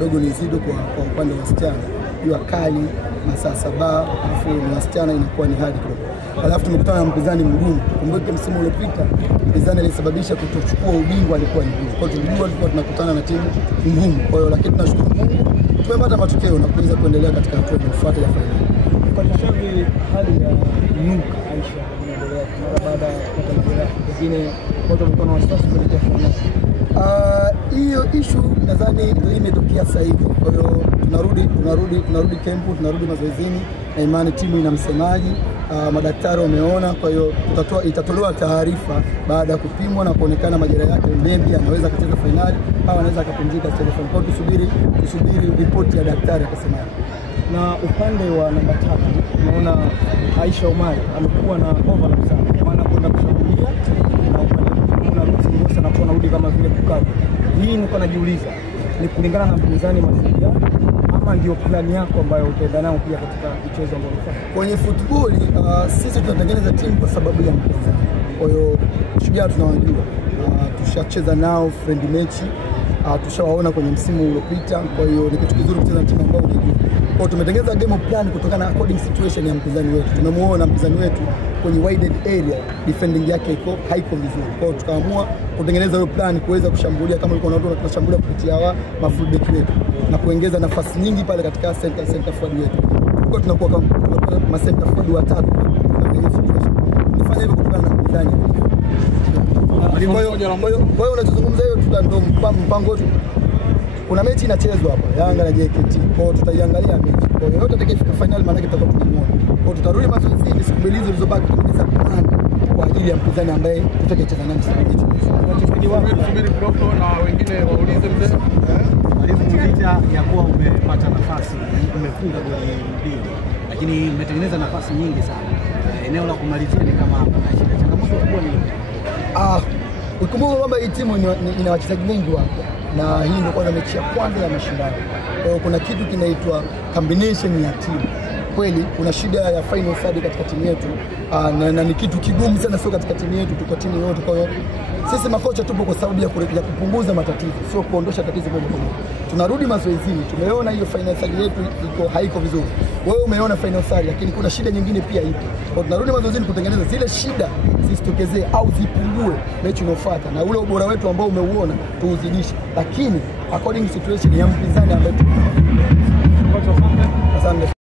kidogo ni zido kwa upande wa wasichana. Jua kali, masaa 7, alafu ni wasichana inakuwa ni hard kidogo. Alafu tumekutana na mpinzani mgumu. Kumbuka msimu uliopita mpinzani alisababisha kutochukua ubingwa alikuwa ni mgumu. Kwa hiyo tulijua tulikuwa tunakutana na timu ngumu. Kwa hiyo lakini tunashukuru Mungu tumepata matokeo na kuweza kuendelea katika hatua inayofuata ya fainali. Kwa sababu hali ya Nuka Aisha inaendelea baada ya kupata mpira pengine watu walikuwa na wasiwasi kuelekea fainali. Hiyo issue nadhani ndio imetokea sasa hivi. Kwa hiyo tunarudi camp, tunarudi mazoezini na imani timu ina msemaji, madaktari wameona. Kwa hiyo itatolewa taarifa baada ya kupimwa na kuonekana majeraha yake, maybe anaweza kucheza fainali au anaweza akapumzika kucheza fainali. Kwa hiyo tusubiri ripoti ya daktari akasema. Na upande wa namba 3 tunaona Aisha Omari amekuwa na overlap sana, maana kwenda kushambulia na upande kuna Rusi na kuona rudi kama vile kukavu. Hii niko najiuliza ni kulingana na mpinzani Mashujaa ama ndio plani yako ambayo utaenda nao pia katika mchezo ambao unafanya? Kwenye football sisi tunatengeneza timu kwa sababu ya mpinzani. Kwa hiyo Mashujaa tunawajua, tushacheza nao friend match, tushawaona kwenye msimu uliopita. Kwa hiyo ni kitu kizuri kucheza na timu ambao unajua. Kwa tumetengeneza game plan kutokana na according situation ya mpinzani wetu. Tumemuona mpinzani wetu kwenye wide area defending yake haiko vizuri. Kwa hiyo tukaamua kutengeneza hiyo plan kuweza kushambulia kama ulikuwa unaona tunashambulia kupitia hawa fullback wetu na kuongeza nafasi nyingi pale katika center forward wetu. Kwa tunakuwa kama center forward watatu kwenye situation. Tunafanya hivyo kutokana na mpinzani. Kwa hiyo unachozungumza hiyo ndio mpango wetu. Kuna mechi inachezwa hapa Yanga na JKT. Kwa hiyo tutaiangalia mechi. Kwa hiyo yote atakayefika finali maana tutakuwa tunamuona. Kwa hiyo tutarudi mazoezini siku mbili zilizobaki kutengeneza plan kwa ajili ya mpinzani ambaye tutakayecheza naye mechi. Wachezaji wako subiri Propo na wengine waulize mzee. Mwalimu, licha ya kuwa umepata nafasi, umefunga goli 2, lakini umetengeneza nafasi nyingi sana. Eneo la kumalizia ni kama shida. Changamoto kubwa ni ukumbuke kwamba hii timu ina wachezaji wengi wapya na hii ndio kwanza mechi ya kwanza ya mashindano. Kwa hiyo kuna kitu kinaitwa combination ya timu. Kweli kuna shida ya final third katika timu yetu na ni kitu kigumu sana, sio katika timu yetu, tuko timu yote. Kwa hiyo sisi makocha tupo kwa sababu ya kupunguza matatizo, sio kuondosha tatizo moja kwa moja. Tunarudi mazoezini, tumeona hiyo final third yetu haiko vizuri. Wewe umeona final third, lakini kuna shida nyingine pia ipo. Kwa tunarudi mazoezini kutengeneza zile shida zisitokezee au zipungue mechi inayofuata, na ule ubora wetu ambao umeuona tuuzidishe, lakini according to situation ya mpinzani ambaye asante.